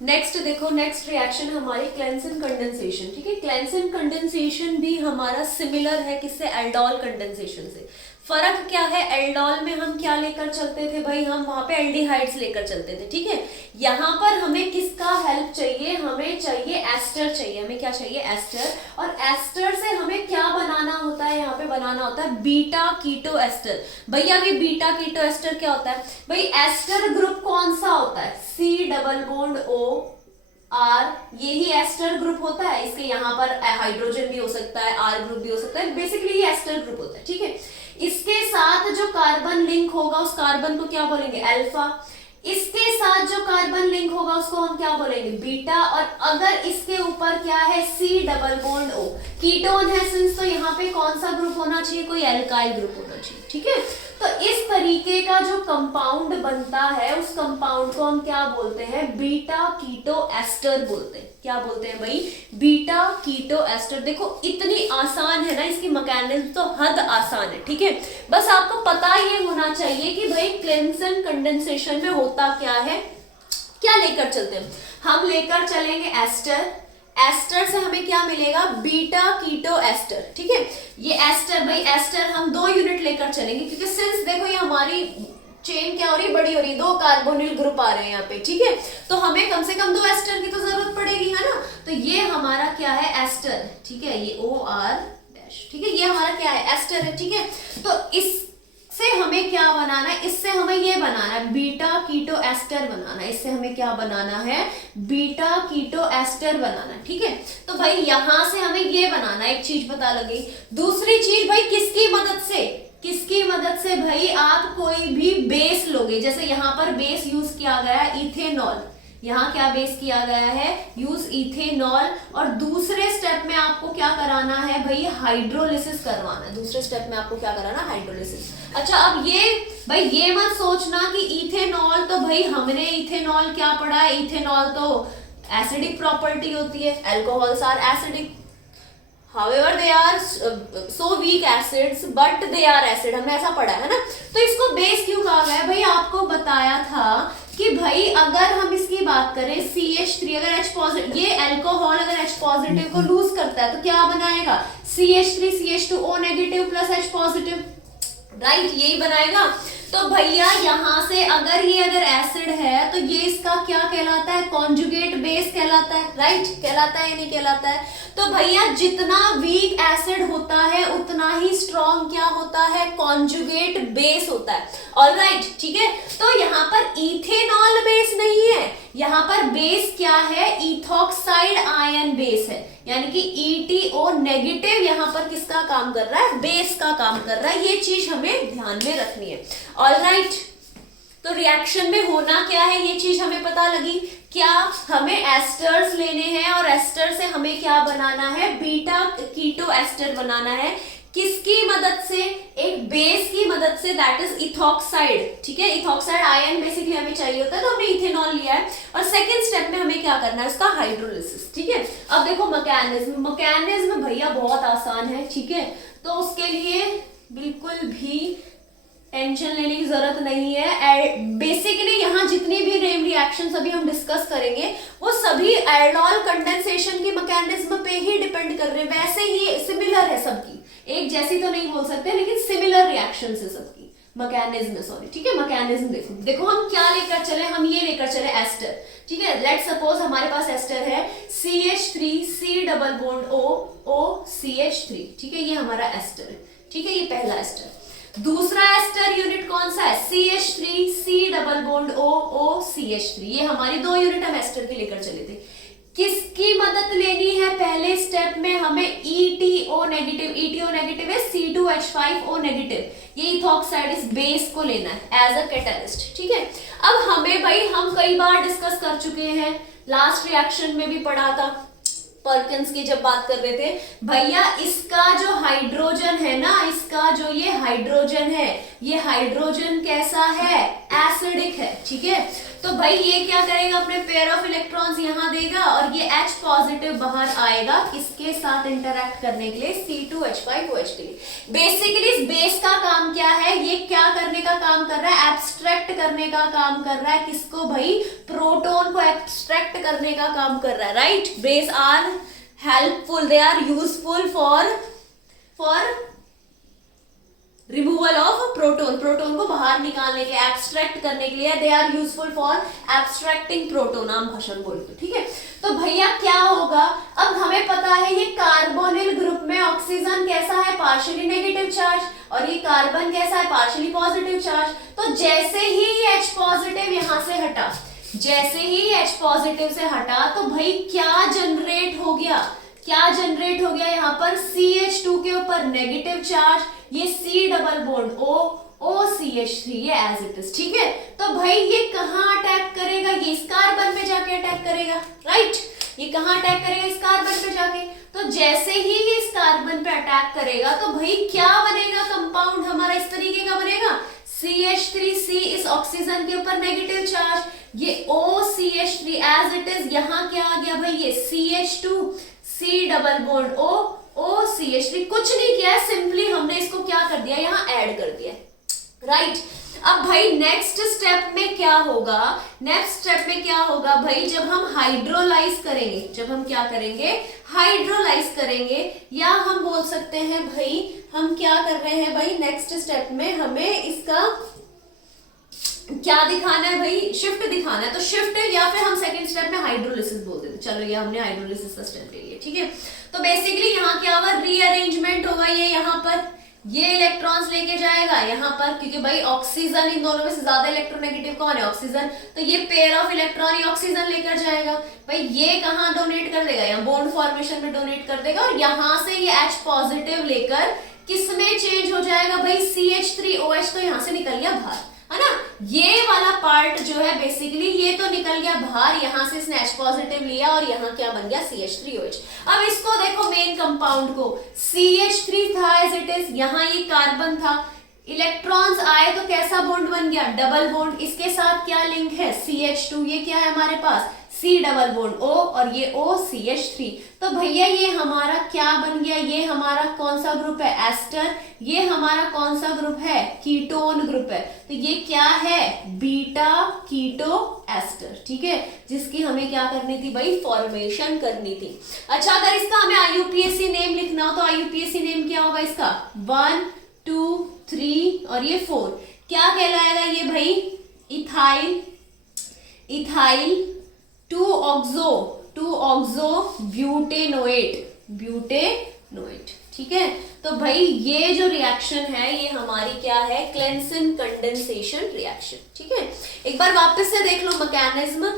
Next देखो, next reaction हमारी क्लेंसन condensation. ठीक है, क्लेंसन कंडेंसेशन भी हमारा सिमिलर है किससे, एल्डोल कंडेंसेशन से। फर्क क्या है, एल्डोल में हम क्या लेकर चलते थे भाई, हम वहां पे एल्डिहाइड्स लेकर चलते थे। ठीक है, यहाँ पर हमें किसका हेल्प चाहिए, हमें चाहिए एस्टर चाहिए। हमें क्या चाहिए, एस्टर। और एस्टर से हमें क्या बनाना होता है, यहाँ पे बनाना होता है बीटा कीटो एस्टर। भैया ये बीटा कीटो एस्टर क्या होता है भाई, एस्टर ग्रुप कौन सा होता है, C double bond O R, यही एस्टर ग्रुप होता है। इसके यहाँ पर हाइड्रोजन भी हो सकता है, R ग्रुप भी हो सकता है, बेसिकली ये एस्टर ग्रुप होता है। ठीक है, इसके साथ जो कार्बन लिंक होगा उस कार्बन को क्या बोलेंगे, अल्फा। इसके साथ जो कार्बन लिंक होगा उसको हम क्या बोलेंगे, बीटा। और अगर इसके ऊपर क्या है, C double bond O, ketone है सिंस, तो यहाँ पे कौन सा ग्रुप होना चाहिए, कोई एल्काइल ग्रुप होना चाहिए। ठीक है, तो इस तरीके का जो कंपाउंड बनता है उस कंपाउंड को हम क्या बोलते हैं, बीटा कीटो एस्टर बोलते हैं। क्या बोलते हैं भाई, बीटा कीटो एस्टर। देखो इतनी आसान है ना इसकी मैकेनिज्म, तो हद आसान है। ठीक है, बस आपको पता ये होना चाहिए कि भाई क्लेंसन कंडेंसेशन में होता क्या है, क्या लेकर चलते हैं हम, लेकर चलेंगे एस्टर। एस्टर से हमें क्या मिलेगा, बीटा कीटो एस्टर। ठीक है, ये एस्टर भाई, एस्टर हम 2 यूनिट लेकर चलेंगे, क्योंकि सिंस देखो ये हमारी चेन क्या हो रही है, बड़ी हो रही है, 2 कार्बोनिल ग्रुप आ रहे हैं यहाँ पे। ठीक है, तो हमें कम से कम 2 एस्टर की तो जरूरत पड़ेगी, है ना। तो ये हमारा क्या है, एस्टर। ठीक है, ये OR डैश। ठीक है, ये हमारा क्या है, एस्टर है। ठीक है, तो इससे हमें क्या बनाना है, इससे हमें ये बनाना है बीटा कीटो एस्टर बनाना है। इससे हमें क्या बनाना है, बीटा कीटो एस्टर बनाना है। ठीक है, तो भाई यहां से हमें ये बनाना है, एक चीज पता लगी। दूसरी चीज भाई किसकी मदद से, किसकी मदद से भाई, आप कोई भी बेस लोगे, जैसे यहाँ पर बेस यूज किया गया है इथेनॉल, यहाँ क्या बेस किया गया है, यूज इथेनॉल। और दूसरे स्टेप में आपको क्या कराना है भाई, हाइड्रोलिसिस करवाना है। दूसरे स्टेप में आपको क्या कराना है, हाइड्रोलिसिस। अच्छा, अब ये भाई ये मत सोचना कि इथेनॉल, तो भाई हमने इथेनॉल क्या पढ़ा है, इथेनॉल तो एसिडिक प्रॉपर्टी होती है, alcohols are acidic, however they are so weak acids but they are acid, हमने ऐसा पढ़ा है ना। तो इसको बेस क्यों कहा गया है भाई, आपको बताया था कि भाई अगर हम इसकी बात करें CH3, अगर H पॉजिटिव, ये अल्कोहल अगर H पॉजिटिव को लूज करता है तो क्या बनाएगा, CH3 CH2O negative plus H positive, right, यही बनाएगा। तो भैया यहाँ से अगर ये एसिड है तो ये इसका क्या कहलाता है, कॉन्जुगेट बेस कहलाता है, राइट, कहलाता है या नहीं कहलाता है। तो भैया जितना वीक एसिड होता है उतना ही स्ट्रॉन्ग क्या होता है, कॉन्जुगेट बेस होता है। ऑलराइट, ठीक है, तो यहाँ पर इथेनॉल बेस नहीं है, यहाँ पर बेस क्या है, इथॉक्साइड आयन बेस है, यानी कि ETO नेगेटिव यहाँ पर किसका काम कर रहा है, बेस का काम कर रहा है। ये चीज हमें ध्यान में रखनी है। ऑलराइट, तो रिएक्शन में होना क्या है, ये चीज हमें पता लगी। क्या हमें एस्टर्स लेने हैं और एस्टर से हमें क्या बनाना है, बीटा कीटो एस्टर बनाना है। किसकी मदद से, एक बेस की मदद से, दैट इज इथॉक्साइड। ठीक है, इथॉक्साइड आयन बेसिकली हमें चाहिए होता है, तो हमने इथेनॉल लिया है। और सेकंड स्टेप में हमें क्या करना है, उसका हाइड्रोलिसिस। ठीक है, अब देखो मैकेनिज्म भैया बहुत आसान है। ठीक है, तो उसके लिए बिल्कुल भी टेंशन लेने की जरूरत नहीं है। बेसिकली यहाँ जितनी भी नेम रिएक्शंस अभी हम डिस्कस करेंगे वो सभी एल्डोल कंडेंसेशन की मैकेनिज्म पे ही डिपेंड कर रहे हैं। वैसे ही सिमिलर है सबकी, एक जैसी तो नहीं बोल सकते, लेकिन सिमिलर रिएक्शंस है सबकी, मैकेनिज्म, सॉरी। ठीक है, मैकेनिज्म देखो हम क्या लेकर चले, हम ये लेकर चले एस्टर। ठीक है, लेट सपोज हमारे पास एस्टर है CH3 C double bond O CH3। ठीक है, ये हमारा एस्टर है। ठीक है, ये पहला एस्टर। दूसरा एस्टर यूनिट कौन सा है, CH3 C double bond O CH3। ये हमारी 2 यूनिट हम एस्टर की लेकर चले थे। किसकी मदद लेनी है, पहले स्टेप में हमें ETO नेगेटिव है, C2H5O नेगेटिव, ये इथॉक्साइड इस बेस को लेना है एज अ कैटलिस्ट। ठीक है, अब हमें भाई, हम कई बार डिस्कस कर चुके हैं, लास्ट रिएक्शन में भी पढ़ा था, पर्किंस की जब बात कर रहे थे भैया, इसका जो हाइड्रोजन है ना, इसका जो ये हाइड्रोजन है, ये हाइड्रोजन कैसा है, एसिडिक है। ठीक है, तो भाई ये क्या करेगा, अपने पेयर ऑफ इलेक्ट्रॉन्स यहाँ देगा और ये H पॉजिटिव बाहर आएगा किसके साथ इंटरैक्ट करने के लिए, C2H5OH के लिए। बेसिकली इस बेस का काम क्या है, ये क्या करने का काम कर रहा है, एब्स्ट्रैक्ट करने का काम कर रहा है। किसको भाई, प्रोटॉन को एब्स्ट्रैक्ट करने का काम कर रहा है, right. Bases are helpful, they are useful for removal of proton, proton को बाहर निकालने के, एब्स्ट्रैक्ट करने के लिए। They are useful for abstracting proton, आम भाषण बोल के, ठीक है। तो भैया क्या होगा, अब हमें पता है ये कार्बोनिल ग्रुप में ऑक्सीजन कैसा है, पार्शियली नेगेटिव चार्ज, और ये कार्बन कैसा है, पार्शियली पॉजिटिव चार्ज। तो जैसे ही ये H पॉजिटिव यहां से हटा, जैसे ही H पॉजिटिव से हटा, तो भाई क्या जनरेट हो गया, क्या जनरेट हो गया यहाँ पर, CH2 के ऊपर नेगेटिव चार्ज, ये C डबल बॉन्ड OCH3, ये एज इट इज, ठीक है। तो भाई ये कहाँ अटैक करेगा, ये इस कार्बन पे जाके अटैक करेगा, राइट। ये कहाँ अटैक करेगा, इस कार्बन पे जाके। तो जैसे ही ये इस कार्बन पे अटैक करेगा, तो भाई क्या बनेगा, कंपाउंड हमारा इस तरीके का बनेगा, CH3C, इस ऑक्सीजन के ऊपर नेगेटिव चार्ज, ये OCH3 एज इट इज, यहाँ क्या आ गया भाई, ये CH2, C double bond OCH3, कुछ नहीं किया है, सिंपली हमने इसको क्या कर दिया, यहाँ ऐड कर दिया, राइट। अब भाई नेक्स्ट स्टेप में क्या होगा, नेक्स्ट स्टेप में क्या होगा भाई, जब हम हाइड्रोलाइज करेंगे, जब हम क्या करेंगे, हाइड्रोलाइज करेंगे, या हम बोल सकते हैं भाई हम क्या कर रहे हैं भाई, नेक्स्ट स्टेप में हमें इसका क्या दिखाना है भाई, शिफ्ट दिखाना है। तो शिफ्ट, या फिर हम सेकंड स्टेप में हाइड्रोलिसिस बोल देते, चलो ये हमने हाइड्रोलिसिस का स्टेप ले लिया, ठीक है। तो बेसिकली यहाँ क्या होगा, रीअरेंजमेंट होगा, ये यहाँ पर ये इलेक्ट्रॉन्स लेके जाएगा यहाँ पर, क्योंकि भाई ऑक्सीजन, इन दोनों में से ज्यादा इलेक्ट्रोनेगेटिव कौन है, ऑक्सीजन, तो ये pair of electron he oxygen लेकर जाएगा। भाई ये कहाँ डोनेट कर देगा, यहाँ बॉन्ड फॉर्मेशन में डोनेट कर देगा, और यहाँ से ये H पॉजिटिव लेकर किस में चेंज हो जाएगा भाई, CH3OH, तो यहाँ से निकल गया बाहर, है ना। ये वाला पार्ट जो है बेसिकली ये तो निकल गया बाहर, यहां से इसने H पॉजिटिव लिया, और यहाँ क्या बन गया, CH3OH। अब इसको देखो, मेन कंपाउंड को, CH3 था एज इट इज, यहाँ ये कार्बन था, इलेक्ट्रॉन्स आए तो कैसा बॉन्ड बन गया, डबल बॉन्ड, इसके साथ क्या लिंक है, CH2, ये क्या है हमारे पास, C डबल बॉन्ड O, और ये OCH3। तो भैया ये हमारा क्या बन गया, ये हमारा कौन सा ग्रुप है, एस्टर, ये हमारा कौन सा ग्रुप है, कीटोन ग्रुप है। तो ये क्या है, बीटा कीटो एस्टर, ठीक है, जिसकी हमें क्या करनी थी भाई, फॉर्मेशन करनी थी। अच्छा, अगर इसका हमें IUPAC नेम लिखना हो, तो IUPAC नेम क्या होगा इसका, 1 2 3 और ये 4, क्या कहलाएगा ये भाई, इथाइल, इथाइल 2 ऑक्सो ब्यूटेनोएट, ठीक है। तो भाई ये जो रिएक्शन है ये हमारी क्या है, क्लेंसन कंडेंसेशन रिएक्शन, ठीक है। एक बार वापस से देख लो मैकेनिज्म,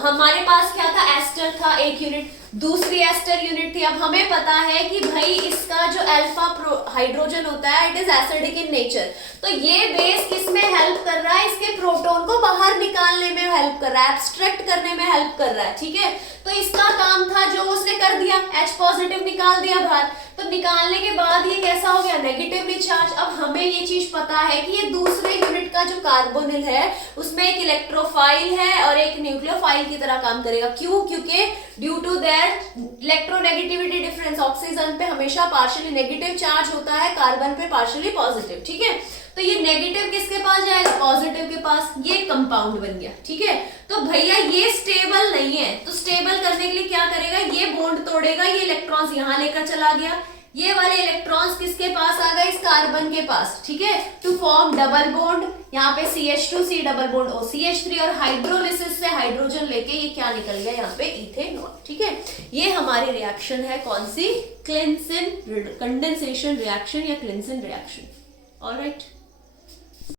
हमारे पास क्या था, एस्टर था एक यूनिट, दूसरी एस्टर यूनिट थी। अब हमें पता है कि भाई इसका जो अल्फा हाइड्रोजन होता है it is acidic in nature, तो ये बेस किसमें हेल्प कर रहा है, इसके प्रोटॉन को बाहर निकालने में हेल्प कर रहा है, एब्स्ट्रैक्ट करने में हेल्प कर रहा है, ठीक है। तो इसका काम था जो उसने कर दिया, H पॉजिटिव निकाल दिया बाहर, तो निकालने के बाद ये कैसा हो गया, नेगेटिवली चार्ज। अब हमें ये चीज पता है कि ये दूसरे यूनिट का जो कार्बोनिल है उसमें एक इलेक्ट्रोफाइल है और एक न्यूक्लियोफाइल की तरह काम करेगा। क्यों, क्योंकि due to that electronegativity difference, oxygen पे हमेशा पार्शियली नेगेटिव चार्ज होता है, कार्बन पे पार्शियली पॉजिटिव, ठीक है। तो ये नेगेटिव किसके पास जाएगा, पॉजिटिव के पास, ये कंपाउंड बन गया, ठीक है। तो भैया ये स्टेबल नहीं है, तो स्टेबल करने के लिए क्या करेगा, ये बॉन्ड तोड़ेगा, ये इलेक्ट्रॉन्स यहां लेकर चला गया, ये वाले इलेक्ट्रॉन्स किसके पास आ गए, इस कार्बन के पास, ठीक है, टू फॉर्म डबल बॉन्ड, यहाँ पे CH2 C double bond OCH3, और हाइड्रोलिसिस से हाइड्रोजन लेके ये क्या निकल गया यहाँ पे, इथेनॉल, ठीक है। ये हमारी रिएक्शन है कौन सी, क्लेंसन कंडेंसेशन रिएक्शन या क्लेंसन रिएक्शन, ऑलराइट।